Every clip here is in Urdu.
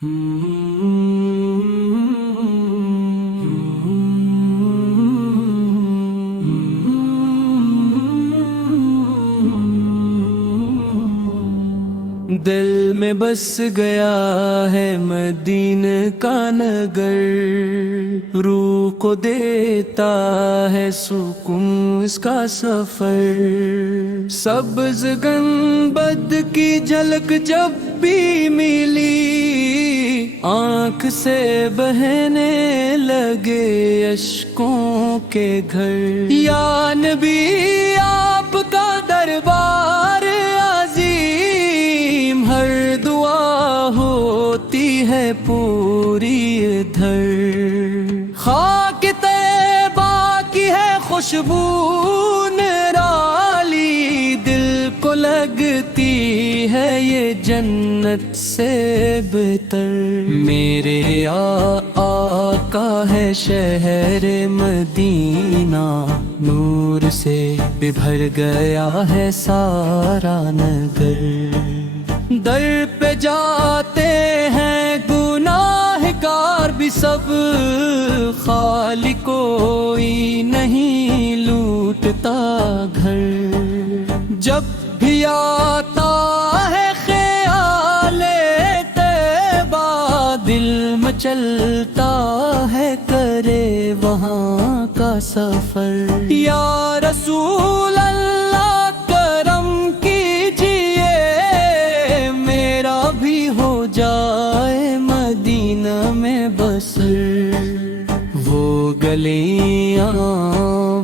دل میں بس گیا ہے مدینہ کا نگر، روح کو دیتا ہے سکون اس کا سفر۔ سبز گنبد کی جھلک جب بھی ملی، آنکھ سے بہنے لگے اشکوں کے گھر۔ یا نبی آپ کا دربار عظیم، ہر دعا ہوتی ہے پوری ادھر۔ خاک طیبہ کی ہے خوشبو نرالی، دل کو لگتی ہے یہ جنت سے بہتر۔ میرے آقا ہے شہر مدینہ، نور سے بھی بھر گیا ہے سارا نگر۔ در پہ جاتے ہیں گناہگار بھی سب، خالی کوئی نہیں لوٹتا گھر۔ جب بھی آتا ہے خیال طیبہ، دل میں چلتا ہے کرے وہاں کا سفر۔ یا رسول اللہ کرم کیجئے، میرا بھی ہو جائے مدینہ میں بسر۔ وہ گلیاں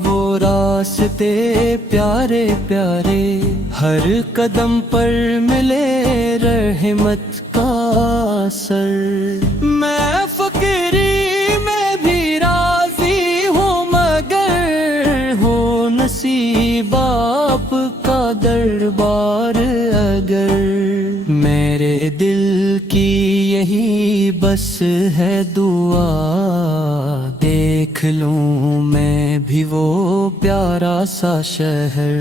وہ راستے پیارے پیارے، ہر قدم پر ملے رحمت کا اثر۔ میں فقیری میں بھی راضی ہوں، مگر ہو نصیب آپ کا دربار اگر۔ میرے دل کی یہی بس ہے دعا، دیکھ لوں میں بھی وہ پیارا سا شہر۔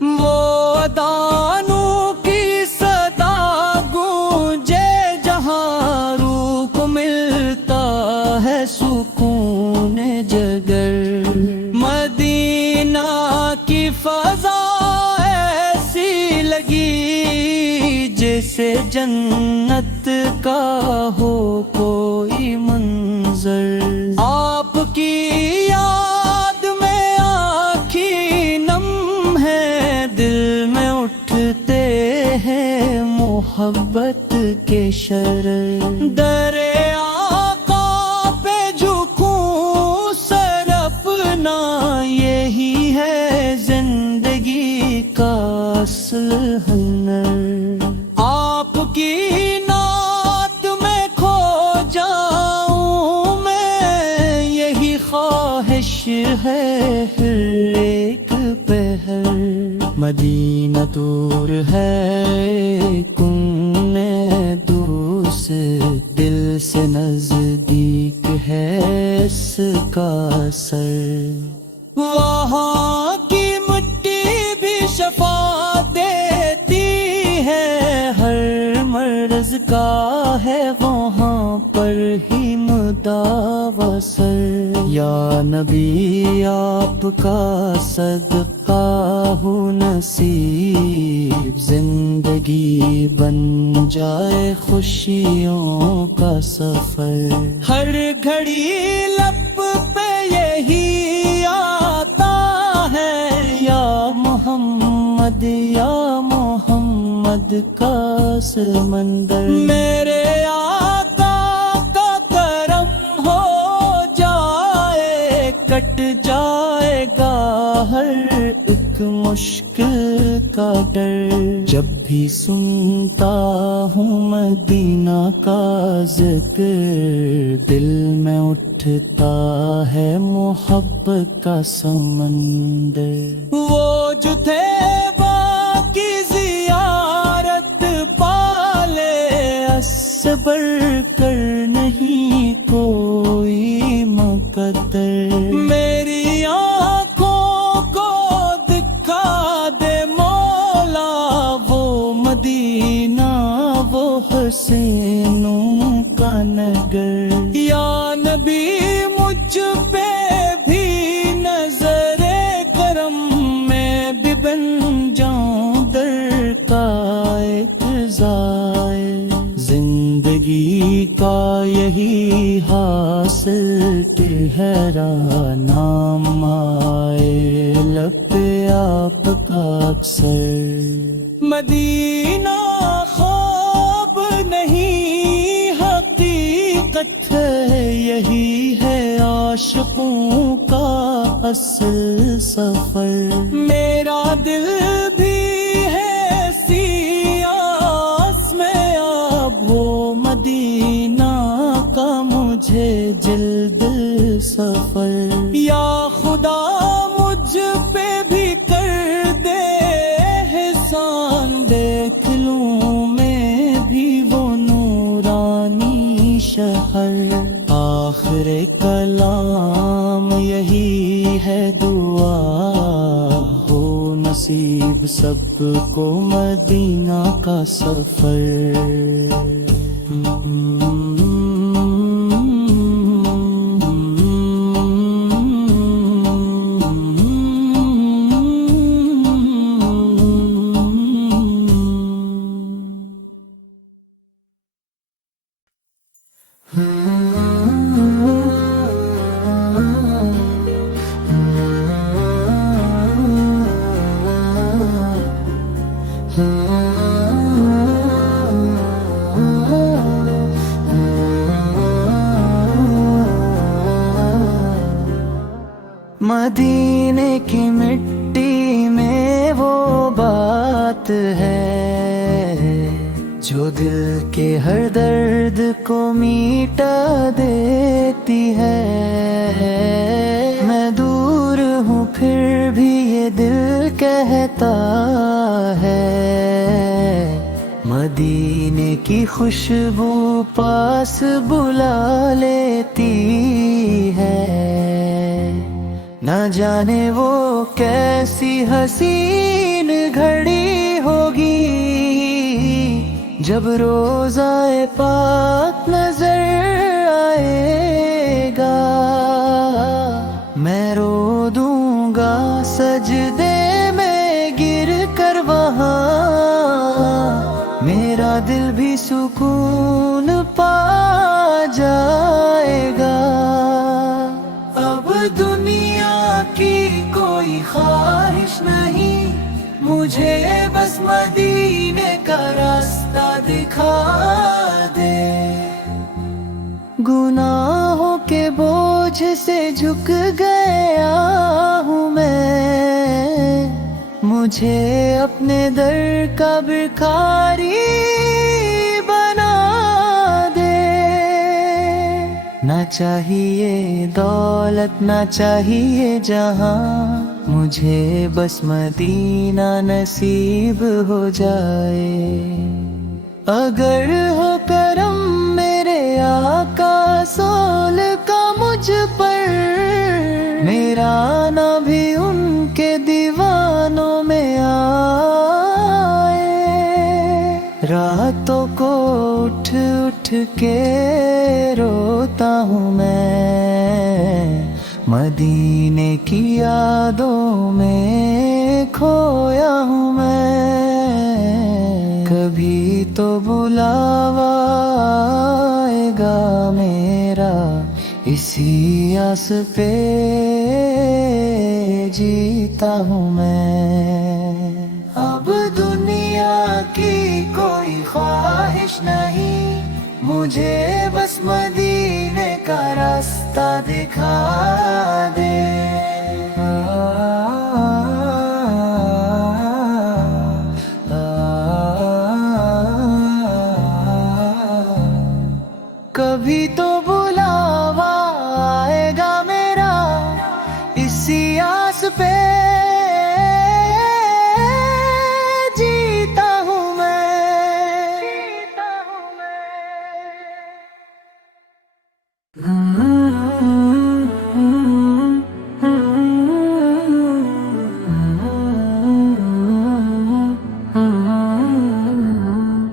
وہ اذانوں کی صدا گونجے جہاں، روح کو ملتا ہے سکون جگر۔ مدینہ کی فضا ایسی لگی جیسے جنت کا ہو کوئی منظر۔ آپ کی یاد میں آنکھیں نم ہے، دل میں اٹھتے ہیں محبت کے شرر۔ در آقا پہ جھکوں سر اپنا، یہی ہے زندگی کا اصل ہنر۔ آپ کی نعت میں کھو جاؤں میں، یہی خواہش ہے ہر ایک پہر۔ مدینہ دور ہے کن دوس، دل سے نزدیک ہے اس کا سر۔ وہاں کی مٹی بھی شفا دیتی ہے، ہر مرض کا ہے وہاں پر ہی مداوا سر۔ یا نبی آپ کا صدقہ ہو نصیب، زندگی بن جائے خوشیوں کا سفر۔ ہر گھڑی لب پہ یہی آتا ہے، یا محمد یا محمد کا سمندر۔ میرے آقا کا کرم ہو جائے، کٹ جائے گا ہر ایک مشکل کا ڈر۔ جب بھی سنتا ہوں مدینہ کا ذکر، دل میں اٹھتا ہے محبت کا سمندر۔ وہ جو تھے باقی زیارت پالے، صبر کر نہیں کوئی مقدر۔ میری آنکھوں کو دکھا دے مولا وہ مدینہ، وہ حسینوں زندگی کا یہی حاصل ٹھہرا نام آئے لب پہ آپ کا اکثر مدینہ خواب نہیں حقیقت ہے یہی ہے عاشقوں کا اصل سفر میرا دل بھی ہے سیاس میں اب ہو مدینہ کا مجھے جلد سفر یا خدا مجھ پہ بھی کر دے احسان دیکھ لوں میں بھی وہ نورانی شہر آخر کلام یہی ہے دعا ہو نصیب سب کو مدینہ کا سفر مدینے کی مٹی میں وہ بات ہے جو دل کے ہر درد کو میٹا دیتی ہے میں دور ہوں پھر بھی یہ دل کہتا ہے مدینے کی خوشبو پاس بلا لیتی ہے نہ جانے وہ کیسی حسین گھڑی ہوگی جب روضہ پاک نظر آئے گا میں رو دوں گا سجدے میں گر کر وہاں میرا دل بھی سکون پا جائے گا اب دنیا کی کوئی خواہش نہیں مجھے بس مدینے کا راستہ دکھا دے گناہوں کے بوجھ سے جھک گیا ہوں میں مجھے اپنے در کا بھکاری بنا دے نہ چاہیے دولت نہ چاہیے جہاں مجھے بس مدینہ نصیب ہو جائے اگر ہو کرم میرے آقا سول کا مجھ پر میرا آنا بھی ان کے دیوانوں میں آئے راتوں کو اٹھ اٹھ کے روتا ہوں میں مدینے کی یادوں میں کھویا ہوں میں کبھی تو بلاوا آئے گا میرا اسی آس پہ جیتا ہوں میں اب دنیا کی کوئی خواہش نہیں مجھے بس مدینے کا راستہ دکھا دے کبھی تو بلاوا آئے گا میرا اسی آس پہ جیتا ہوں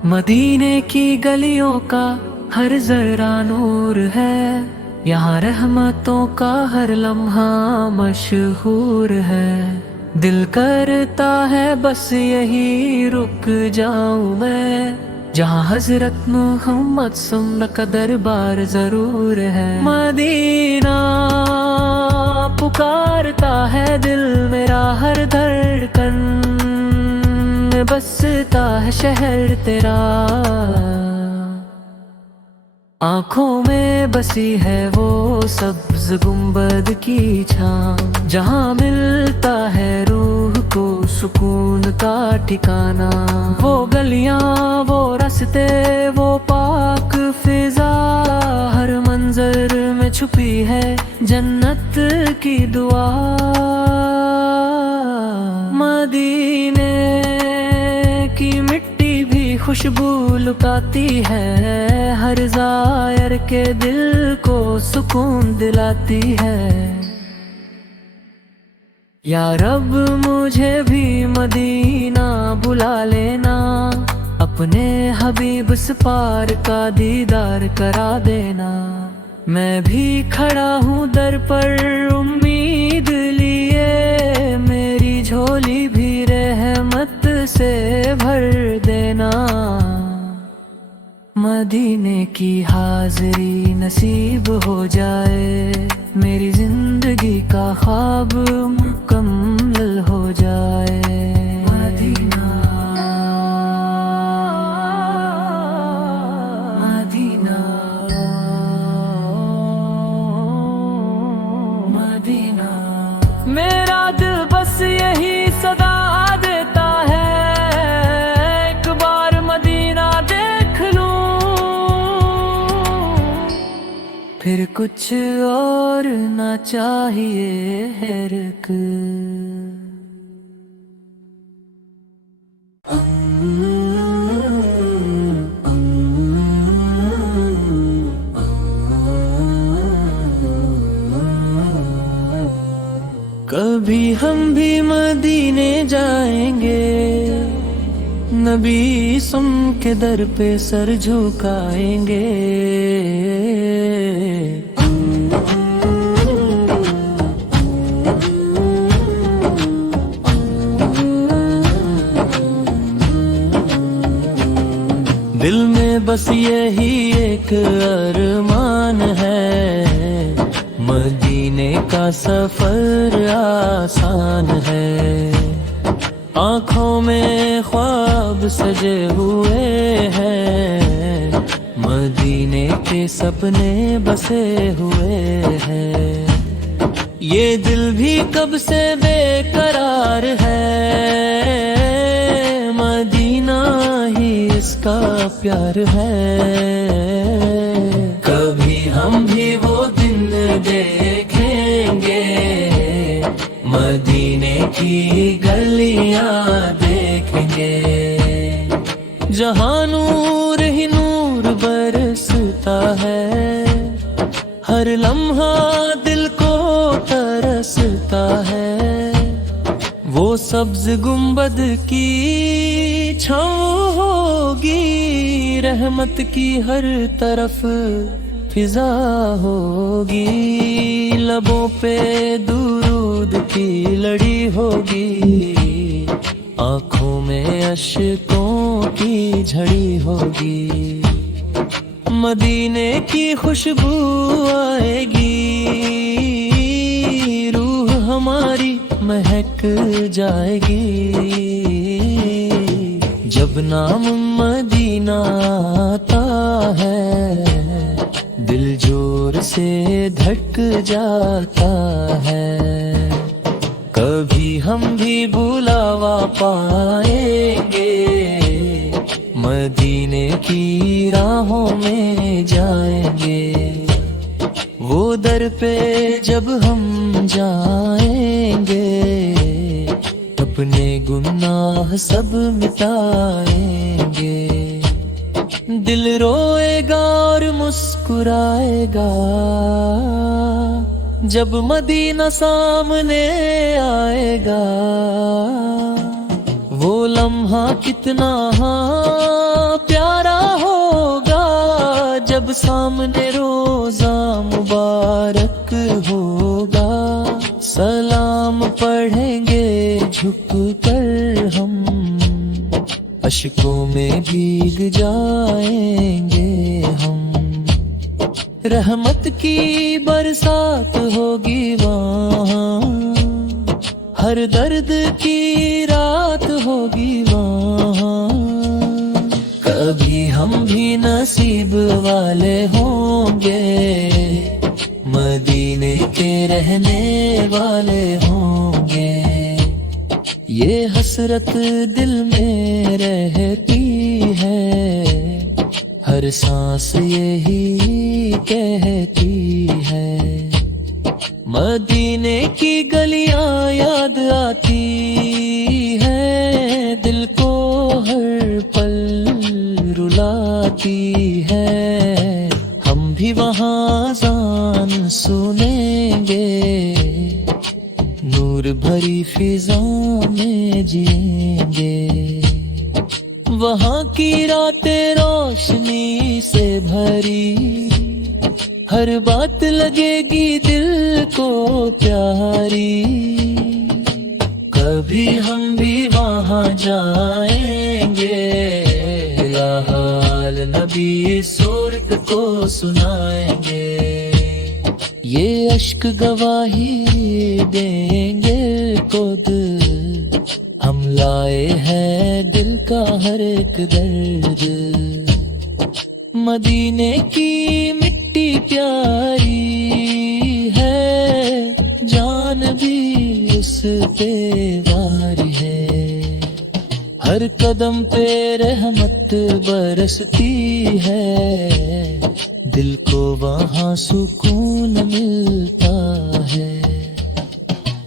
مدینے کی گلیوں کا ہر ذرہ نور ہے یہاں رحمتوں کا ہر لمحہ مشہور ہے دل کرتا ہے بس یہی رک جاؤں میں جہاں حضرت محمد سمر کا دربار ضرور ہے۔ مدینہ پکارتا ہے دل میرا، ہر دھڑکن میں بستا ہے شہر تیرا۔ آنکھوں میں بسی ہے وہ سبز گنبد کی چھاں، جہاں ملتا ہے روح کو سکون کا ٹھکانہ۔ وہ گلیاں، وہ راستے، وہ پاک فضا، ہر منظر میں چھپی ہے جنت کی دعا۔ مدینے کی مٹی بھی خوشبو لٹاتی ہے، ہر زائر کے دل کو سکون دلاتی ہے۔ یا رب مجھے بھی مدینہ بلا لینا، اپنے حبیب سپار کا دیدار کرا دینا۔ میں بھی کھڑا ہوں در پر امید لیے، میری جھولی بھی رحمت سے بھر دینا۔ مدینے کی حاضری نصیب ہو جائے، میری زندگی کا خواب مکمل ہو جائے۔ مدینہ مدینہ مدینہ، میرا دل بس یہی صدا دیتا ہے، ایک بار مدینہ دیکھ لوں، پھر کچھ اور نہ چاہیے ہے رک۔ کبھی ہم بھی مدینے جائیں گے، نبی سم کے در پہ سر جھکائیں گے۔ دل میں بس یہی ایک ارمان ہے، مدینے کا سفر آسان ہے۔ آنکھوں میں خواب سجے ہوئے ہیں، مدینے کے سپنے بسے ہوئے ہیں۔ یہ دل بھی کب سے بے قرار ہے، مدینہ ہی اس کا پیار ہے۔ کبھی ہم بھی وہ دن دیکھیں گے، مدینے کی گلیاں دیکھیں گے، جہاں نور ہی نور برستا ہے، ہر لمحہ دل کو ترستا ہے۔ وہ سبز گنبد کی چھاؤں ہوگی، رحمت کی ہر طرف فضا ہوگی، لبوں پہ درود کی لڑی ہوگی، آنکھوں میں اشکوں کی جھڑی ہوگی۔ مدینے کی خوشبو آئے گی، روح ہماری مہک جائے گی، جب نام مدینہ آتا ہے، دل زور سے دھڑک جاتا ہے۔ کبھی ہم بھی بلاوا پائیں گے، مدینے کی راہوں میں جائیں گے، وہ در پہ جب ہم جائیں گے، اپنے گناہ سب مٹائیں گے۔ دل روئے گا اور مسکرائے گا، جب مدینہ سامنے آئے گا۔ وہ لمحہ کتنا پیارا ہوگا، جب سامنے روزہ مبارک ہوگا۔ سلام پڑھیں گے جھک کر ہم، اشکوں میں بھیگ جائیں گے ہم، رحمت کی برسات ہوگی وہاں، ہر درد کی رات ہوگی وہاں، کبھی ہم بھی نصیب والے ہوں گے، مدینے کے رہنے والے ہوں گے، یہ حسرت دل میں رہتی ہے، ہر سانس یہی کہتی ہے، مدینے کی گلیاں یاد آتی ہے، دل کو ہر پل رلاتی ہے، ہم بھی وہاں اذان سنیں گے، نور بھری فضا میں جئیں گے، وہاں کی راتیں روشنی سے بھری، ہر بات لگے گی دل کو پیاری، کبھی ہم بھی وہاں جائیں گے، حال نبی صورت کو سنائیں گے، یہ اشک گواہی دیں گے خود، ہم لائے ہیں دل کا ہر ایک درد، مدینے کی مٹی پیاری ہے، جان بھی اس پہ واری ہے، ہر قدم پہ رحمت برستی ہے، دل کو وہاں سکون ملتا ہے،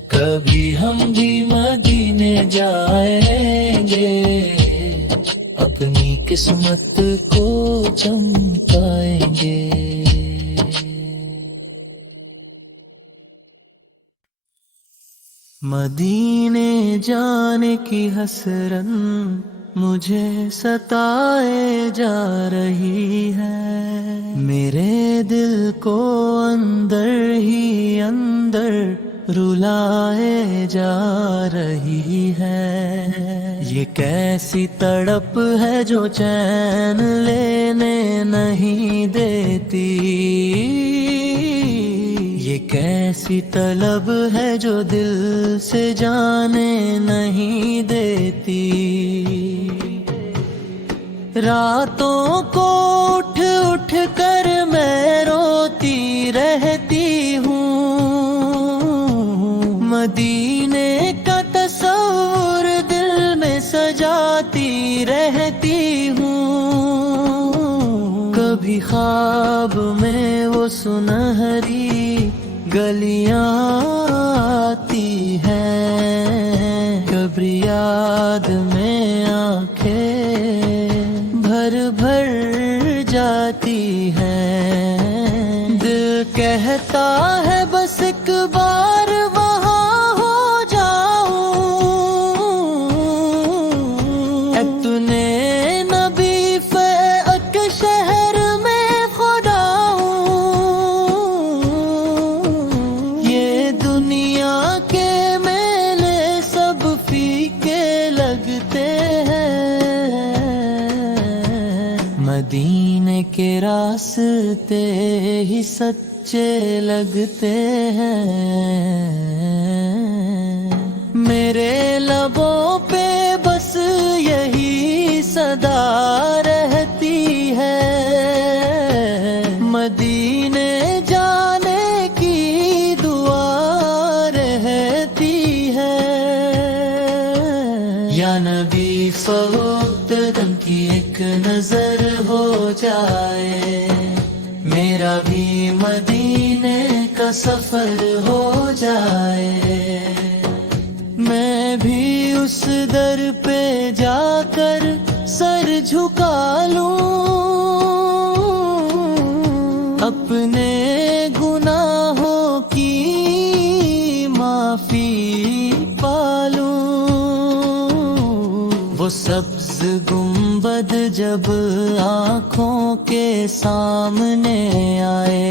کبھی ہم بھی مدینے جائیں گے، اپنی قسمت کو چمکائیں گے۔ مدینے جانے کی حسرت مجھے ستائے جا رہی ہے، میرے دل کو اندر ہی اندر رلائے جا رہی ہے، یہ کیسی تڑپ ہے جو چین لینے نہیں دیتی، یہ کیسی طلب ہے جو دل سے جانے نہیں دیتی، راتوں کو اٹھ اٹھ کر میں روتی رہتی ہوں، مدینے کا تصور دل میں سجاتی رہتی ہوں، کبھی خواب میں وہ سنہری گلیاں آتی ہیں، کبھی یاد میں آنکھیں بھر بھر جاتی ہیں، دل کہتا ہے بس ایک بار وہاں ہو جاؤں، اتنے نبی فیق شہر میں خدا ہوں، یہ دنیا کے میلے سب فیکے لگتے ہیں، مدینے کے راستے ہی سچے لگتے ہیں، میرے لبوں پہ بس یہی صدا رہتی ہے، مدینے جانے کی دعا رہتی ہے، یا نبی فوقت دم کی ایک نظر ہو جائے، میرا بھی مدینے کا سفر ہو جائے، میں بھی اس در پہ جا کر سر جھکا لوں، اپنے گناہوں کی معافی پالوں، وہ سبز گنبد جب آنکھوں کے سامنے آئے،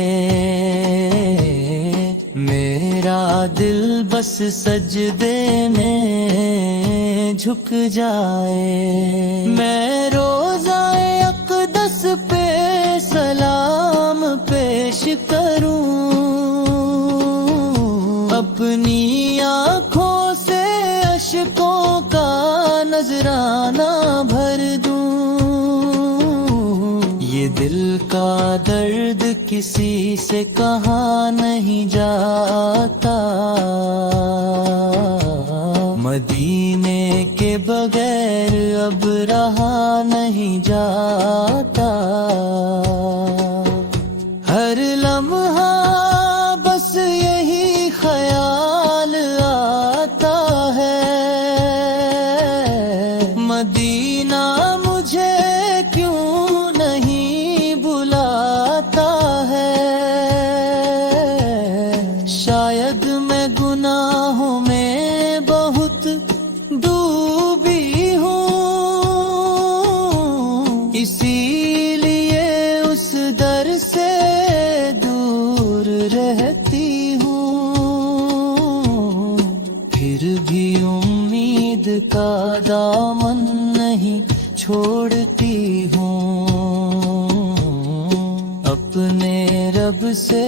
میرا دل بس سجدے میں جھک جائے، میں روزائے اقدس پہ سلام پیش کروں، اپنی آنکھوں سے اشکوں کا نذرانہ بھر دوں، یہ دل کا درد کسی سے کہا نہیں جاتا، مدینے کے بغیر اب رہا نہیں جاتا، ہر لمحہ بس یہی خیال آتا ہے، مدینہ مجھے کیوں نہیں بلاتا ہے، شاید میں گناہوں میں بہت ڈوبی ہوں، اسی لیے اس در سے دور رہتی ہوں، پھر بھی امید کا دامن نہیں چھوڑتی ہوں، اپنے رب سے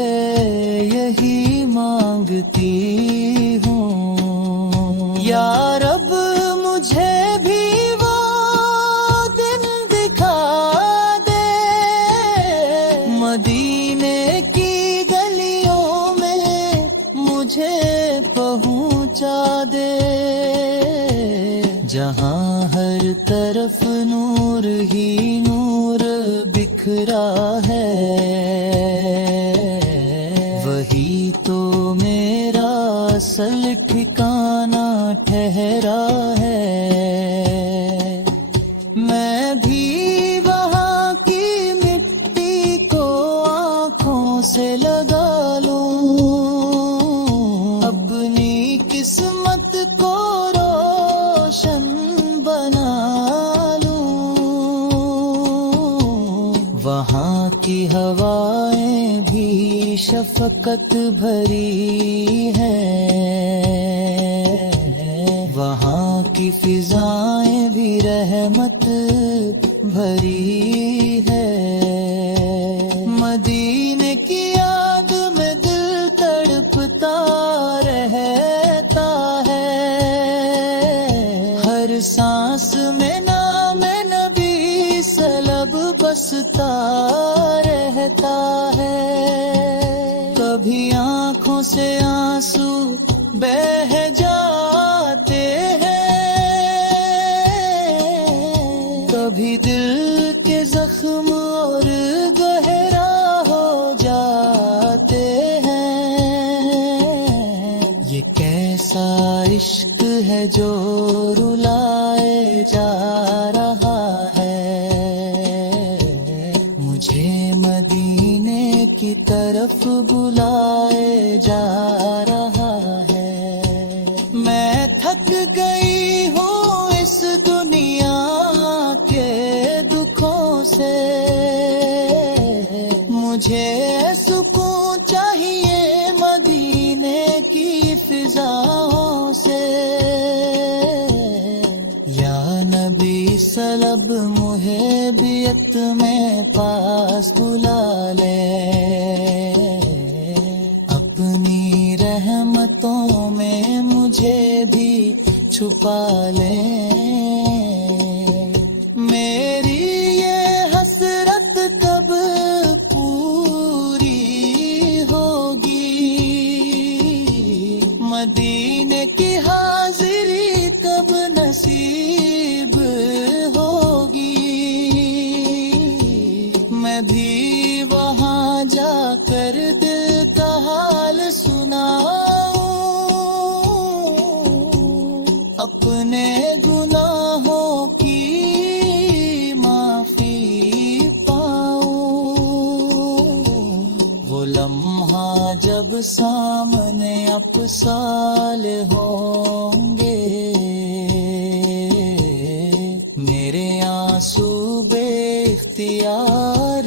یہی مانگتی ہوں، یا رب مجھے بھی وہ دن دکھا دے، مدینے کی گلیوں میں مجھے پہنچا دے، جہاں ہر طرف نور ہی نور بکھرا ہے، وہی تو میرا اصل ٹھکانہ ٹھہرا ہے، میں بھی وہاں کی مٹی کو آنکھوں سے لگا لوں، اپنی قسمت کو روشن بنا لوں، وہاں کی ہوائیں بھی شفقت بھری ہیں، وہاں کی فضائیں بھی رحمت بھری ہے، مدینے کی یاد میں دل تڑپتا رہتا ہے، ہر سانس میں نام نبی سلب بستا رہتا ہے، کبھی آنکھوں سے آنسو بہہ جاتے ہیں، کبھی دل کے زخم اور گہرا ہو جاتے ہیں، یہ کیسا عشق ہے جو رلائے جا رہا ہے، مجھے مدینے کی طرف بلائے جا رہا ہے، میں تھک گئی ہوں اس دنیا کے دکھوں سے، مجھے سکون چاہیے مدینے کی فضاؤں سے، یا نبی سلب محبیت میں پاس بلا لے، اپنی رحمتوں میں مجھے بھی چھپا لے، میری یہ حسرت کب پوری ہوگی، مدینے کی حاضری کب نصیب ہوگی، میں بھی وہاں جا کر دل کا حال سناؤں، اپنے گناہوں کی معافی پاؤں، وہ لمحہ جب سامنے افسال ہوں گے، میرے آنسو بے اختیار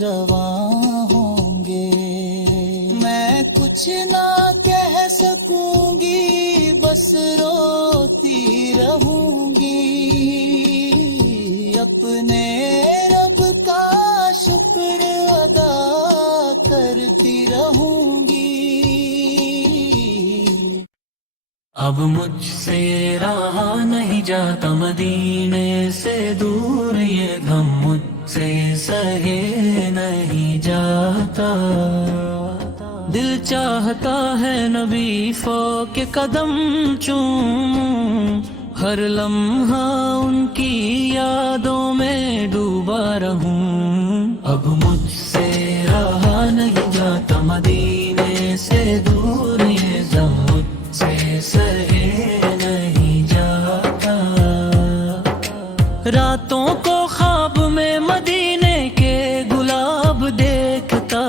رواں ہوں گے، میں کچھ نہ کہہ سکوں گی بس روتی رہوں گی، اب مجھ سے رہا نہیں جاتا مدینے سے دور، یہ غم مجھ سے سہے نہیں جاتا۔ دل چاہتا ہے نبی فوق کے قدم چوموں، ہر لمحہ ان کی یادوں میں ڈوبا رہوں۔ اب مجھ سے رہا نہیں جاتا مدینے سے دور، یہ غم مجھ سے سہے نہیں جاتا۔ راتوں کو خواب میں مدینے کے گلاب دیکھتا،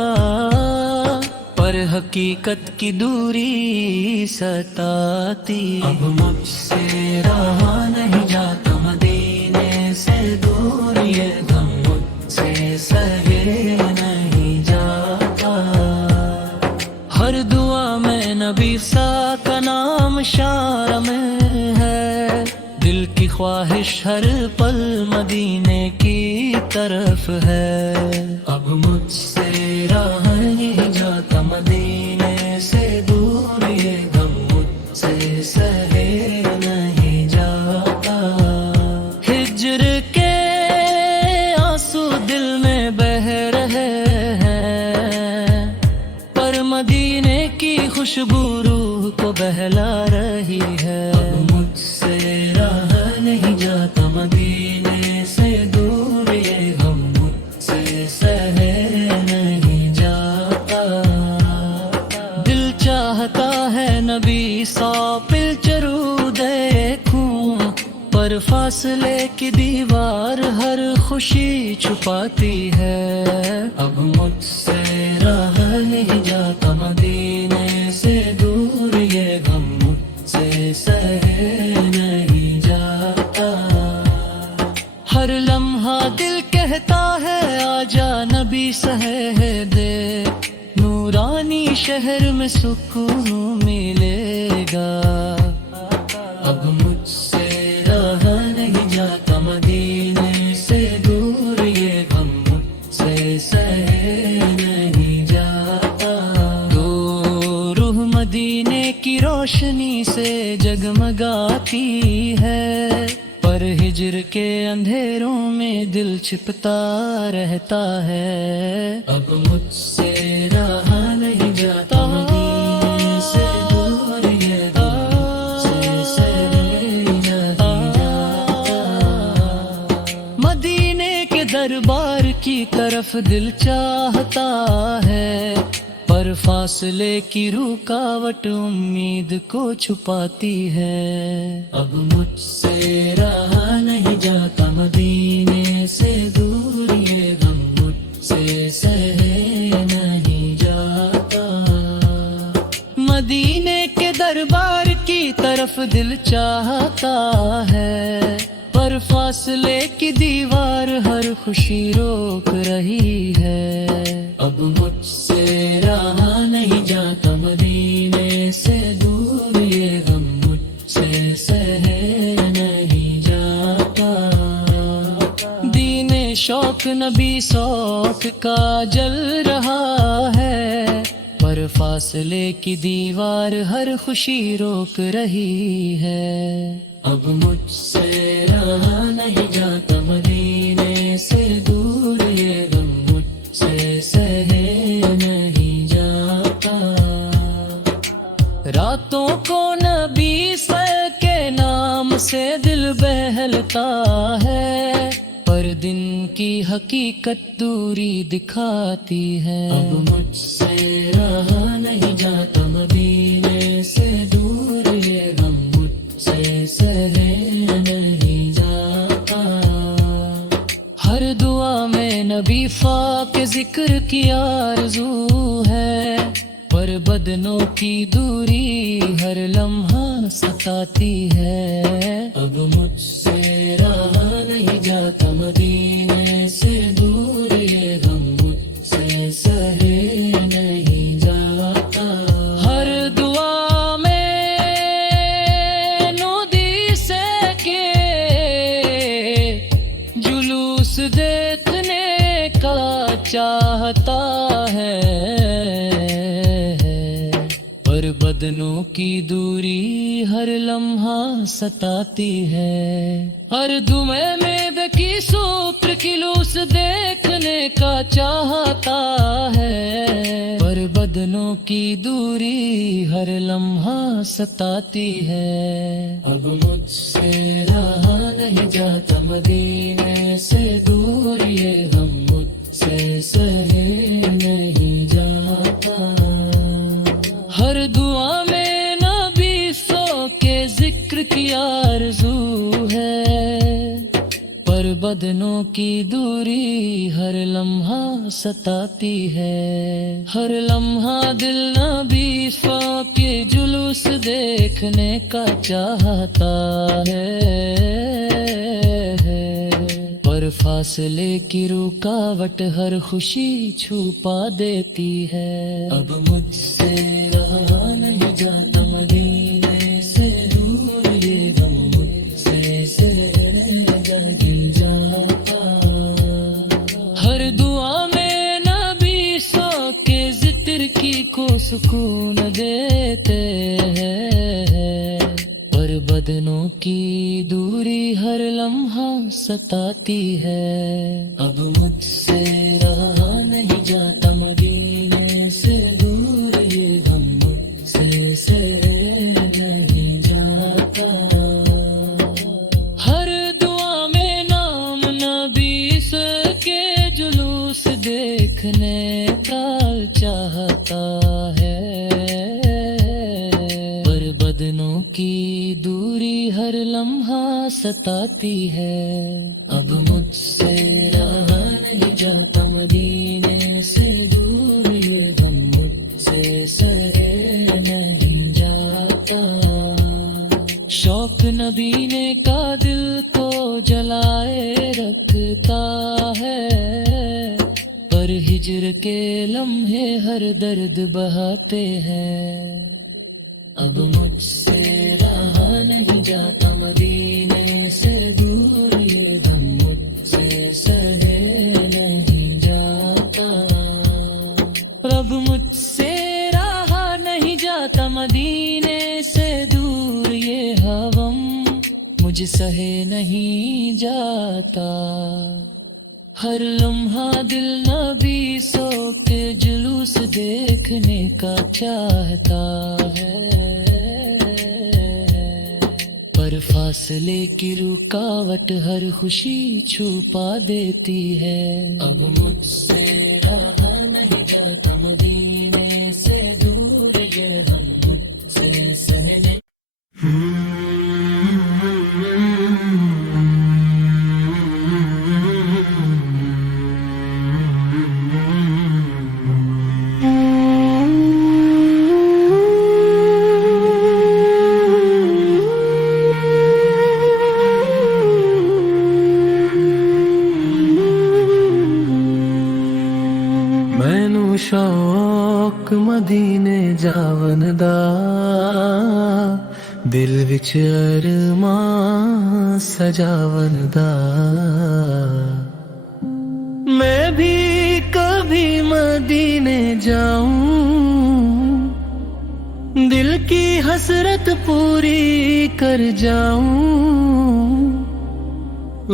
پر حقیقت کی دوری ستاتی۔ اب مجھ سے رہا نہیں جاتا مدینے سے دور، یہ غم مجھ سے سہے نہیں جاتا۔ ہر دعا میں نبی سا کا نام شار میں ہے، دل کی خواہش ہر پل مدینے کی طرف ہے۔ اب مجھ سے رہا نہیں جاتا مدینے سے دور، یہ غم مجھ سے سہے نہیں جاتا۔ ہجر کے آنسو دل میں بہ رہے ہیں، پر مدینے کی خوشبو روح کو بہلا رہی ہے۔ اب مجھ سے رہا نہیں جاتا مدینے سے دور، یہ غم مجھ سے سہے نہیں جاتا۔ دل چاہتا ہے نبی سا پلچرو دیکھوں، پر فاصلے کی دیوار ہر خوشی چھپاتی ہے۔ اب مجھ سے رہا نہیں جاتا مدینے سے دور، یہ غم مجھ سے سہے نہیں جاتا۔ ہر لمحہ دل کہتا ہے آجا نبی سہے دے، نورانی شہر میں سکون ملے گا۔ اب مجھ سے رہا نہیں جاتا مدینے سے دور، یہ غم مجھ سے سہے نہیں جاتا۔ تو روح مدینے کی روشنی سے جگمگاتی ہے، پر ہجر کے اندھیروں میں دل چھپتا رہتا ہے۔ اب مجھ سے رہا نہیں جاتا مدینے سے دور، یہ غم مجھ سے سہے نہیں جاتا۔ مدینے کے دربار کی طرف دل چاہتا ہے، پر فاصلے کی رکاوٹ امید کو چھپاتی ہے۔ اب مجھ سے رہا نہیں جاتا مدینے سے دور، یہ غم مجھ سے سہے نہیں جاتا۔ مدینے کے دربار کی طرف دل چاہتا ہے، پر فاصلے کی دیوار ہر خوشی روک رہی ہے۔ اب مجھ سے رہا نہیں جاتا مدینے سے دور، یہ غم مجھ سے سہے نہیں جاتا۔ دین شوق نبی سوق کا جل رہا ہے، پر فاصلے کی دیوار ہر خوشی روک رہی ہے۔ اب مجھ سے رہا نہیں جاتا مدینے سے دور، یہ غم مجھ سے سہے نہیں جاتا۔ راتوں کو نبی سر کے نام سے دل بہلتا ہے، پر دن کی حقیقت دوری دکھاتی ہے۔ اب مجھ سے رہا نہیں جاتا مدینے سے دور، یہ غم مجھ سے سہے نہیں جاتا۔ ہر دعا میں نبی پاک ذکر کی آرزو ہے، پر بدنوں کی دوری ہر لمحہ ستاتی ہے۔ اب مجھ سے رہا نہیں جاتا مدینے سے دور، یہ غم مجھ سے سہے نہیں جاتا۔ ہر دعا میں نودی سے کے جلوس دیکھنے کا چاہتا ہے، پر بدنوں کی دوری ہر لمحہ ستاتی ہے، ہر دمے میں بکی سوپر کلوس دیکھنے کا چاہتا ہے، پر بدنوں کی دوری ہر لمحہ ستاتی ہے۔ اب مجھ سے رہا نہیں جاتا مدینے سے دور، یہ غم مجھ سے سہے نہیں جاتا، ہر دعا میں نبی سو کے ذکر کی آرزو ہے، پر بدنوں کی دوری ہر لمحہ ستاتی ہے، ہر لمحہ دل نبی سو کے جلوس دیکھنے کا چاہتا ہے، پر فاصلے کی رکاوٹ ہر خوشی چھپا دیتی ہے۔ اب مجھ سے رہا نہیں جاتا مدینے سے دور، یہ غم مجھ سے گر جاتا، ہر دعا میں نبی سو کے ذکر کی کو سکون دیتے ہیں، پر بدنوں کی دوری ہر لمحہ ستاتی ہے۔ اب مجھ سے رہا نہیں جاتا مدینے سے دور، یہ غم مجھ سے سہے نہیں جاتا، ہر دعا میں نام نبی کے جلوس دیکھنے کا چاہتا ہے، پر بدنوں کی دوری ہر لمحہ ستاتی ہے۔ اب مجھ سے رہا نہیں جاتا مدینے سے دور، یہ غم مجھ سے سہے نہیں جاتا، شوق نبی نے کا دل کو جلائے رکھتا ہے، پر ہجر کے لمحے ہر درد بہاتے ہیں۔ اب مجھ سے رہا نہیں جاتا مدینے سے دور، یہ غم مجھ سے سہے نہیں جاتا، اب مجھ سے رہا نہیں جاتا مدینے سے دور، یہ غم مجھ سہے نہیں جاتا، ہر لمحہ دل نبی سو کے جلوس دیکھنے کا چاہتا ہے، پر فاصلے کی رکاوٹ ہر خوشی چھپا دیتی ہے۔ اب مجھ سے رہا نہیں جاتا مدینے سے دور، یہ غم مجھ سے سہے شوق مدینے جاون دا، دل وچ ارمان سجاون دا، میں بھی کبھی مدینے جاؤں، دل کی حسرت پوری کر جاؤں،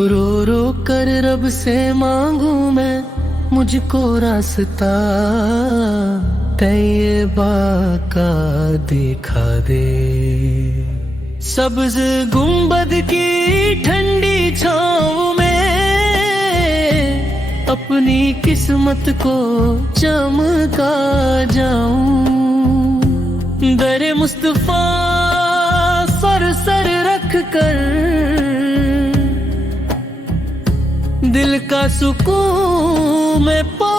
رو رو کر رب سے مانگوں میں مجھ کو راستہ، طیبہ کا دکھا دے، سبز گنبد کی ٹھنڈی چھاؤں میں اپنی قسمت کو چمکا جاؤں، در مصطفیٰ سر رکھ کر دل کا سکون میں پا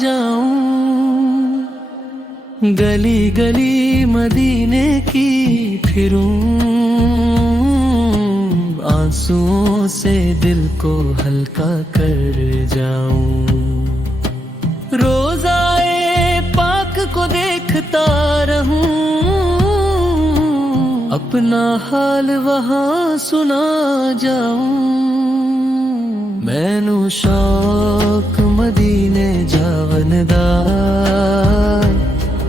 جاؤں، گلی گلی مدینے کی پھروں، آنسوؤں سے دل کو ہلکا کر جاؤں، روزائے پاک کو دیکھتا رہوں، اپنا حال وہاں سنا جاؤں، مینوں شوق مدینے جاون دا،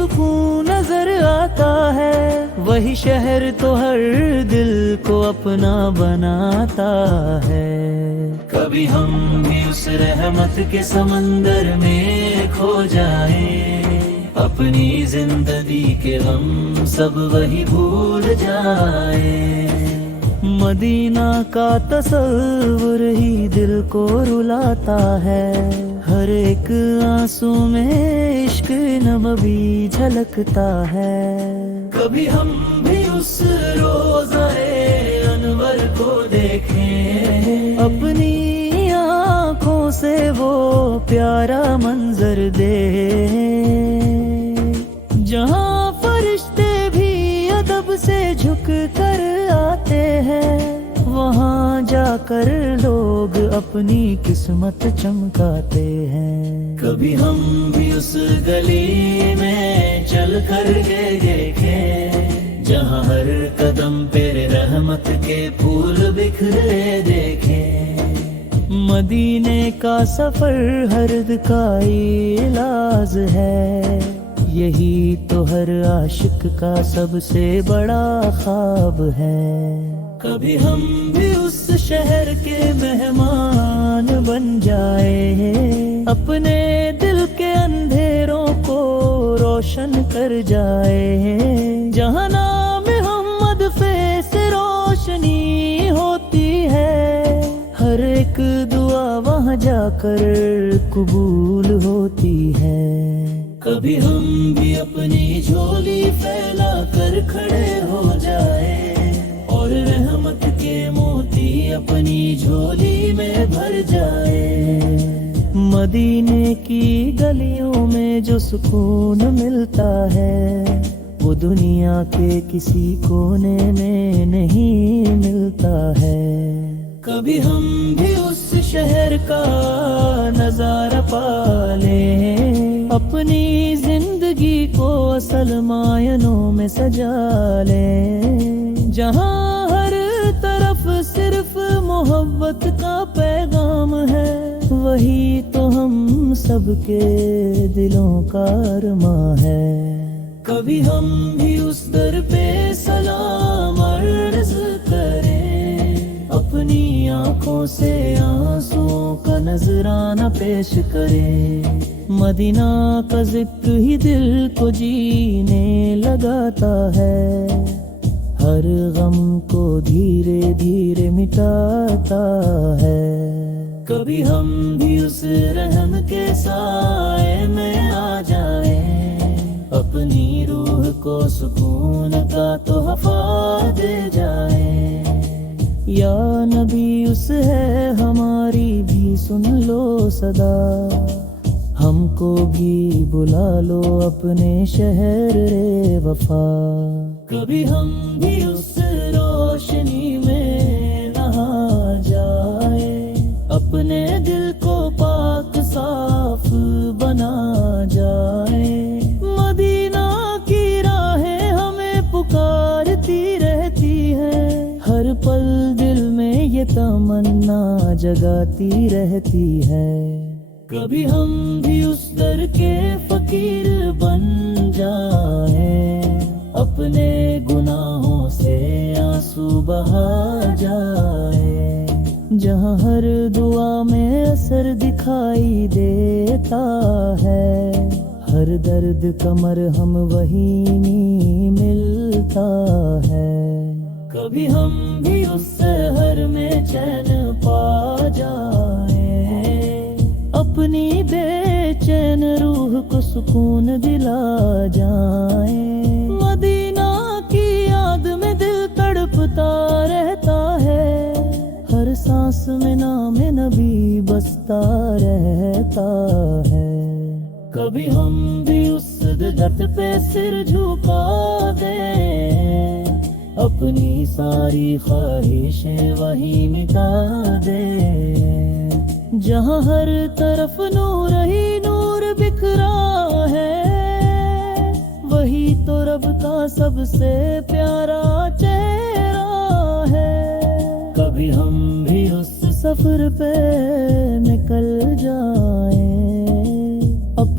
سکون نظر آتا ہے، وہی شہر تو ہر دل کو اپنا بناتا ہے۔ کبھی ہم بھی اس رحمت کے سمندر میں کھو جائیں، اپنی زندگی کے غم سب وہی بھول جائیں۔ مدینہ کا تصور ہی دل کو رلاتا ہے، ہر ایک آنسو میں عشق نبوی جھلکتا ہے۔ کبھی ہم بھی اس روضۂ انور کو دیکھیں، اپنی آنکھوں سے وہ پیارا منظر دیکھیں، جہاں فرشتے بھی ادب سے جھک کر آتے ہیں، وہاں جا کر لوگ اپنی قسمت چمکاتے ہیں۔ کبھی ہم بھی اس گلی میں چل کر کے دیکھیں، جہاں ہر قدم پہ رحمت کے پھول بکھرے دیکھیں۔ مدینے کا سفر ہرد کا علاج ہے، یہی تو ہر عاشق کا سب سے بڑا خواب ہے۔ کبھی ہم بھی اس شہر کے مہمان بن جائے، اپنے دل کے اندھیروں کو روشن کر جائے، جہاں نام محمد سے روشنی ہوتی ہے، ہر ایک دعا وہاں جا کر قبول ہوتی ہے۔ کبھی ہم بھی اپنی جھولی پھیلا کر کھڑے ہو جائے، اور رحمت کے موتی اپنی جھولی میں بھر جائے۔ مدینے کی گلیوں میں جو سکون ملتا ہے، وہ دنیا کے کسی کونے میں نہیں ملتا ہے۔ کبھی ہم بھی اس شہر کا نظارہ پا لیں، اپنی زندگی کو اصل معنوں میں سجا لیں، جہاں ہر طرف صرف محبت کا پیغام ہے، وہی تو ہم سب کے دلوں کا ارماں ہے۔ کبھی ہم بھی اس در پہ سلام عرض کریں، اپنی آنکھوں سے آنسوں کا نذرانہ پیش کریں، مدینہ کا ذکر ہی دل کو جینے لگاتا ہے، ہر غم کو دھیرے دھیرے مٹاتا ہے۔ کبھی ہم بھی اس رحم کے سائے میں آ جائیں، اپنی روح کو سکون کا تحفہ دے جائیں۔ یا نبی اس ہے ہماری بھی سن لو صدا، ہم کو بھی بلا لو اپنے شہر وفا۔ کبھی ہم بھی اس روشنی میں نہا جائیں، اپنے دل کو پاک صاف بنا جائیں، مدینہ کی راہیں ہمیں پکارتی رہتی ہیں، ہر پل دل میں یہ تمنا جگاتی رہتی ہے۔ کبھی ہم بھی اس در کے فقیر بن جائیں، اپنے گناہوں سے آنسو بہا جائیں، جہاں ہر دعا میں اثر دکھائی دیتا ہے، ہر درد کا مرہم وہیں ملتا ہے۔ کبھی ہم بھی اس شہر میں چین پا جائیں، اپنی بے چین روح کو سکون دلا جائیں، مدینہ کی یاد میں دل تڑپتا رہتا ہے، ہر سانس میں نام نبی بستا رہتا ہے۔ کبھی ہم بھی اس درد پہ سر جھکا دیں، اپنی ساری خواہشیں وہی مٹا دیں، جہاں ہر طرف نور ہی نور بکھرا ہے، وہی تو رب کا سب سے پیارا چہرہ ہے۔ کبھی ہم بھی اس سفر پہ نکل جائیں،